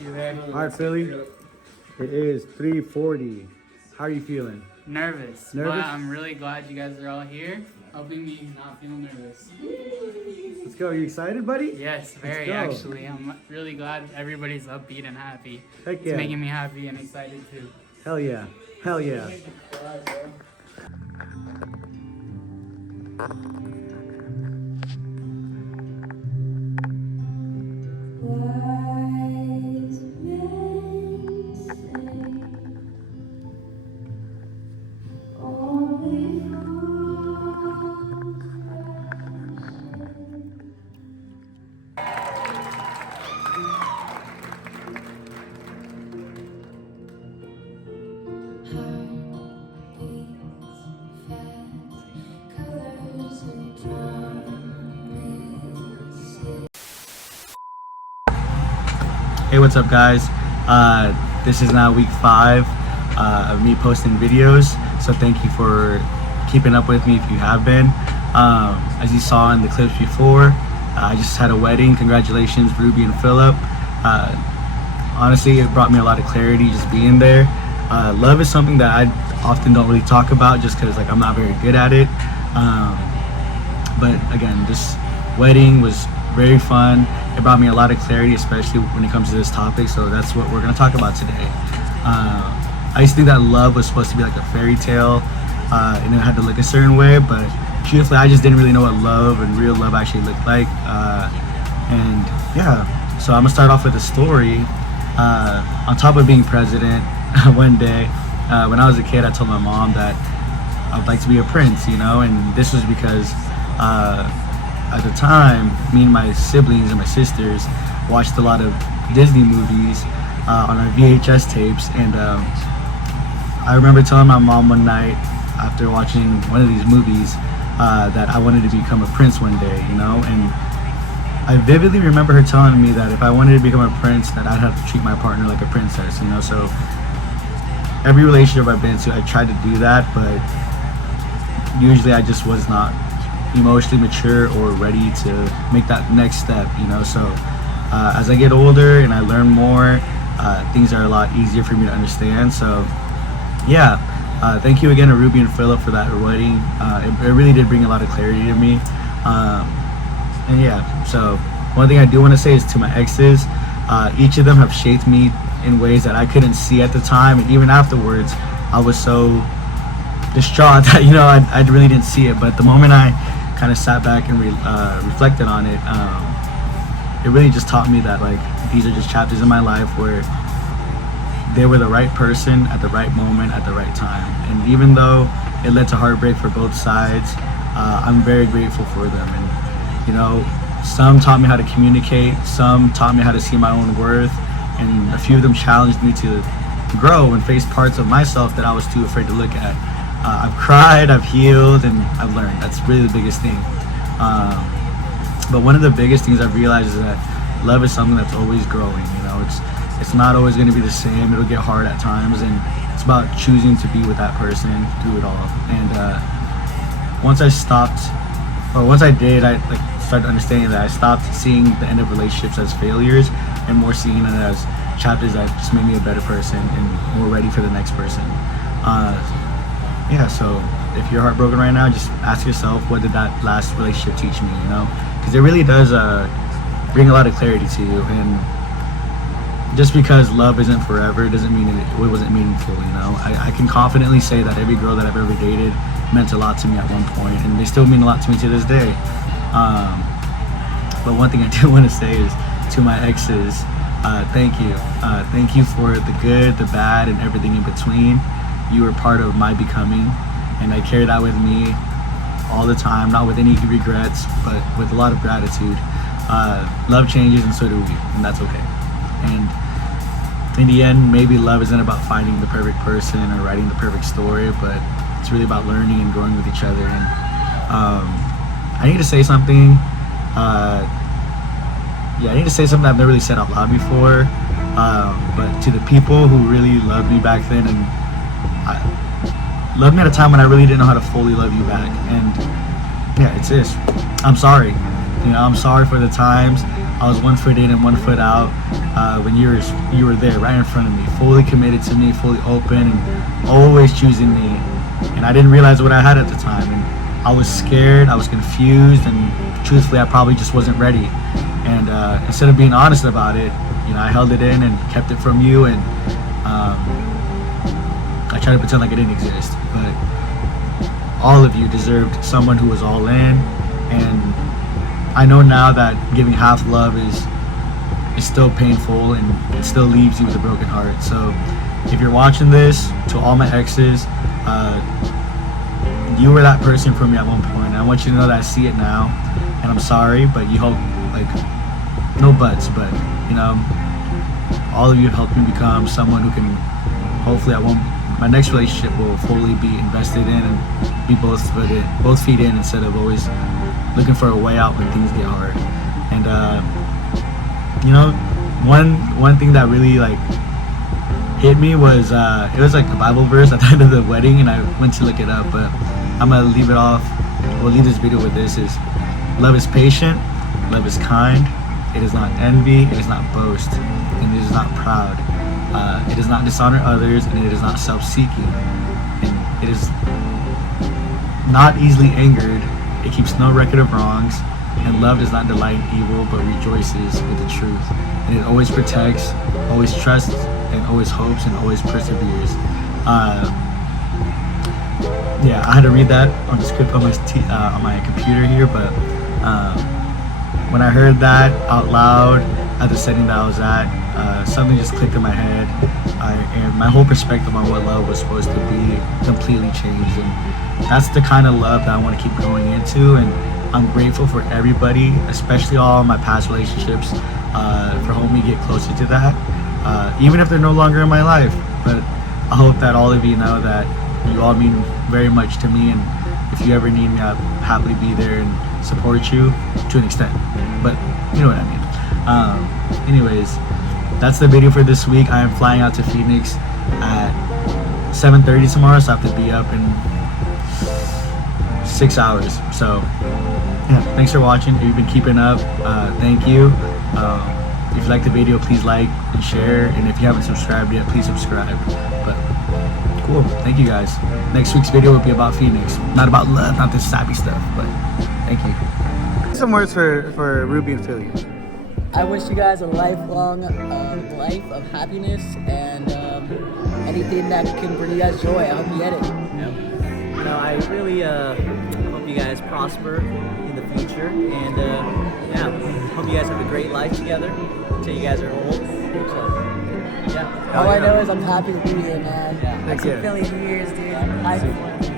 See you there. All right, Philly. It is 3:40. How are you feeling? Nervous. Nervous? But I'm really glad you guys are all here, helping me not feel nervous. Let's go. Are you excited, buddy? Yes, very go. actually. I'm really glad everybody's upbeat and happy. Heck yeah. It's making me happy and excited too. Hell yeah. Hell yeah. Hey, what's up, guys? This is now week 5 of me posting videos, so thank you for keeping up with me if you have been. As you saw in the clips before, I just had a wedding. Congratulations, Ruby and Philip. Honestly, it brought me a lot of clarity just being there. Love is something that I often don't really talk about just because I'm not very good at it. But again, this wedding was very fun. It brought me a lot of clarity, especially when it comes to this topic, so that's what we're going to talk about today. I used to think that love was supposed to be like a fairy tale, and it had to look a certain way, but truthfully I just didn't really know what love and real love actually looked like. And yeah, so I'm going to start off with a story. On top of being president, one day when I was a kid, I told my mom that I would like to be a prince, and this was because at the time, me and my siblings and my sisters watched a lot of Disney movies on our VHS tapes, and I remember telling my mom one night after watching one of these movies that I wanted to become a prince one day, and I vividly remember her telling me that if I wanted to become a prince, that I'd have to treat my partner like a princess, so every relationship I've been to, I tried to do that, but usually I just was not emotionally mature or ready to make that next step, so as I get older and I learn more, things are a lot easier for me to understand. So yeah, thank you again to Ruby and Philip for that wedding. It really did bring a lot of clarity to me, and yeah, so one thing I do want to say is to my exes, each of them have shaped me in ways that I couldn't see at the time, and even afterwards I was so distraught that I really didn't see it, but the moment I kind of sat back and reflected on it, it really just taught me that these are just chapters in my life where they were the right person at the right moment at the right time, and even though it led to heartbreak for both sides, I'm very grateful for them. And some taught me how to communicate, some taught me how to see my own worth, and a few of them challenged me to grow and face parts of myself that I was too afraid to look at. I've cried, I've healed, and I've learned. That's really the biggest thing. But one of the biggest things I've realized is that love is something that's always growing. It's not always going to be the same. It'll get hard at times, and it's about choosing to be with that person through it all. And once I did, I started understanding that I stopped seeing the end of relationships as failures and more seeing it as chapters that just made me a better person and more ready for the next person. Yeah, so if you're heartbroken right now, just ask yourself, what did that last relationship teach me, because it really does bring a lot of clarity to you. And just because love isn't forever doesn't mean it wasn't meaningful. I can confidently say that every girl that I've ever dated meant a lot to me at one point, and they still mean a lot to me to this day. But one thing I do want to say is to my exes, thank you. Thank you for the good, the bad, and everything in between. You were part of my becoming, and I carry that with me all the time, not with any regrets, but with a lot of gratitude. Love changes, and so do we, and that's okay. And in the end, maybe love isn't about finding the perfect person or writing the perfect story, but it's really about learning and growing with each other. And I need to say something. I need to say something I've never really said out loud before, but to the people who really loved me back then and loved me at a time when I really didn't know how to fully love you back. And yeah, it's this. I'm sorry. I'm sorry for the times I was 1 foot in and 1 foot out when you were there right in front of me, fully committed to me, fully open, and always choosing me. And I didn't realize what I had at the time, and I was scared, I was confused, and truthfully I probably just wasn't ready. And instead of being honest about it, I held it in and kept it from you, and I tried to pretend like it didn't exist. But all of you deserved someone who was all in, and I know now that giving half love is still painful, and it still leaves you with a broken heart. So if you're watching this, to all my exes, you were that person for me at one point. I want you to know that I see it now, and I'm sorry, but you hope, no buts, but all of you have helped me become someone who can hopefully my next relationship will fully be invested in and be both feet in, instead of always looking for a way out when things get hard. And one thing that really hit me was it was a Bible verse at the end of the wedding, and I went to look it up, but I'm gonna leave this video with this: is love is patient, love is kind, it is not envy, it is not boast, and it is not proud. It does not dishonor others, and it is not self-seeking, and it is not easily angered. It keeps no record of wrongs, and love does not delight in evil, but rejoices with the truth. And it always protects, always trusts, and always hopes, and always perseveres. Yeah, I had to read that on the script on my computer here, but when I heard that out loud at the setting that I was at, something just clicked in my head, and my whole perspective on what love was supposed to be completely changed. And that's the kind of love that I want to keep going into, and I'm grateful for everybody, especially all my past relationships, for helping me get closer to that, even if they're no longer in my life. But I hope that all of you know that you all mean very much to me, and if you ever need me, I'll happily be there and support you to an extent, but you know what I mean. Anyways, that's the video for this week. I am flying out to Phoenix at 7:30 tomorrow, so I have to be up in 6 hours. So yeah, thanks for watching. If you've been keeping up, thank you. If you like the video, please like and share, and if you haven't subscribed yet, please subscribe. But cool, thank you guys. Next week's video will be about Phoenix, not about love, not this sappy stuff, but thank you. Some words for Ruby and Philly. I wish you guys a lifelong life of happiness and anything that can bring you guys joy. I hope you get it. I really hope you guys prosper in the future, and hope you guys have a great life together until you guys are old. So, All I know is I'm happy to be here, man. Yeah. I've seen Philly in years, dude. High school.